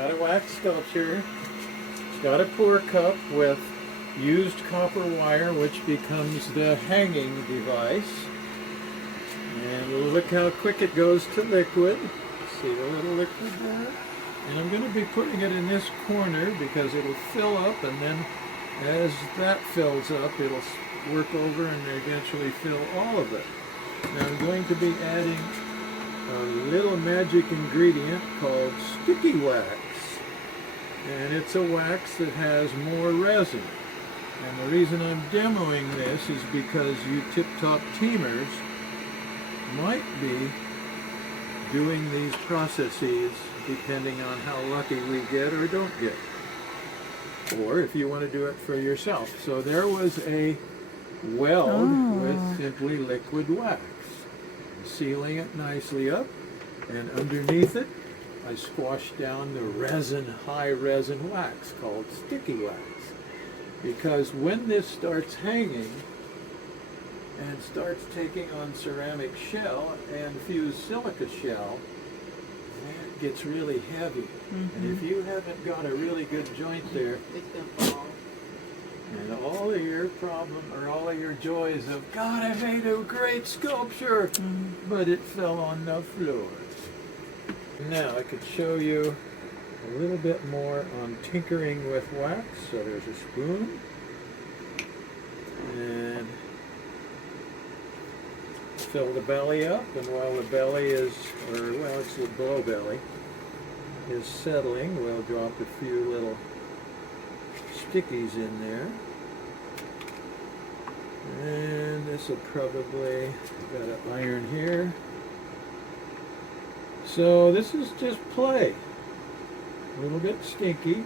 got a wax sculpture. It's got a pour cup with used copper wire, which becomes the hanging device. And look how quick it goes to liquid. See the little liquid there? And I'm going to be putting it in this corner because it'll fill up, and then as that fills up, it'll work over and eventually fill all of it. Now I'm going to be adding a little magic ingredient called sticky wax. And it's a wax that has more resin. And the reason I'm demoing this is because you tip-top teamers might be doing these processes depending on how lucky we get or don't get. Or if you want to do it for yourself. So there was a weld with simply liquid wax. Sealing it nicely up, and underneath it I squashed down the resin, high resin wax called sticky wax. Because when this starts hanging and starts taking on ceramic shell and fused silica shell, it gets really heavy. And if you haven't got a really good joint there, it's gonna fall. And all of your problem, or all of your joys of, God, I made a great sculpture, but it fell on the floor. Now I could show you a little bit more on tinkering with wax. So there's a spoon, and fill the belly up, and while the belly is, or well, it's the below belly, is settling, we'll drop a few little stickies in there. And this will probably, got an iron here. So this is just play. A little bit stinky.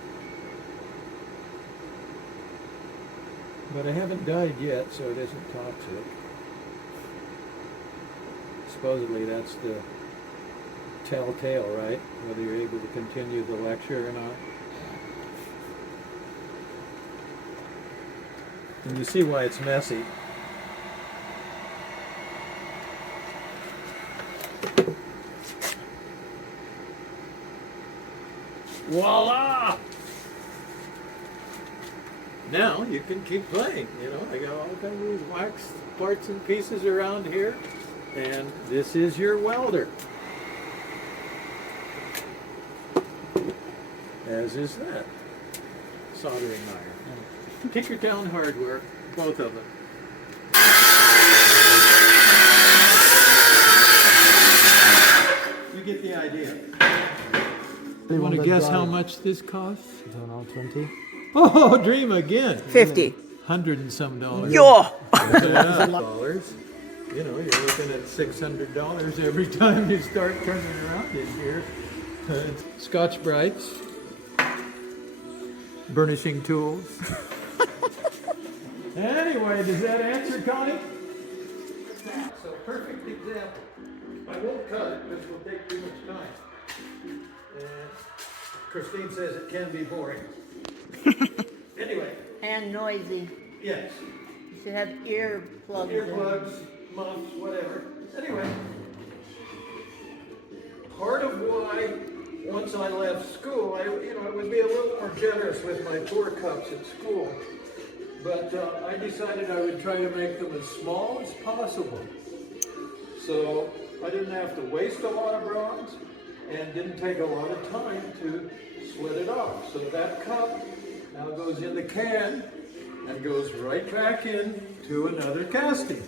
But I haven't dyed yet, so it isn't toxic. Supposedly that's the telltale, right? Whether you're able to continue the lecture or not. And you see why it's messy. Voila! Now you can keep playing. You know, I got all kinds of these wax parts and pieces around here, and this is your welder. As is that soldering iron. Tinkertown Hardware, both of them. You get the idea. You want to guess how much this costs? I don't know, 20? Oh, dream again. 50. $100 and some dollars. Yo! Yeah, dollars. You know, you're looking at $600 every time you start turning around in here. Scotch Brights. Burnishing tools. Anyway, does that answer, Connie? So, perfect example. I won't cut it because it will take too much time. And Christine says it can be boring. Anyway. And noisy. Yes. You should have earplugs. Earplugs, muffs, whatever. Anyway. Part of why, once I left school, I would be a little more generous with my pour cups at school. But I decided I would try to make them as small as possible. So I didn't have to waste a lot of bronze and didn't take a lot of time to sweat it off. So that cup now goes in the can and goes right back in to another casting.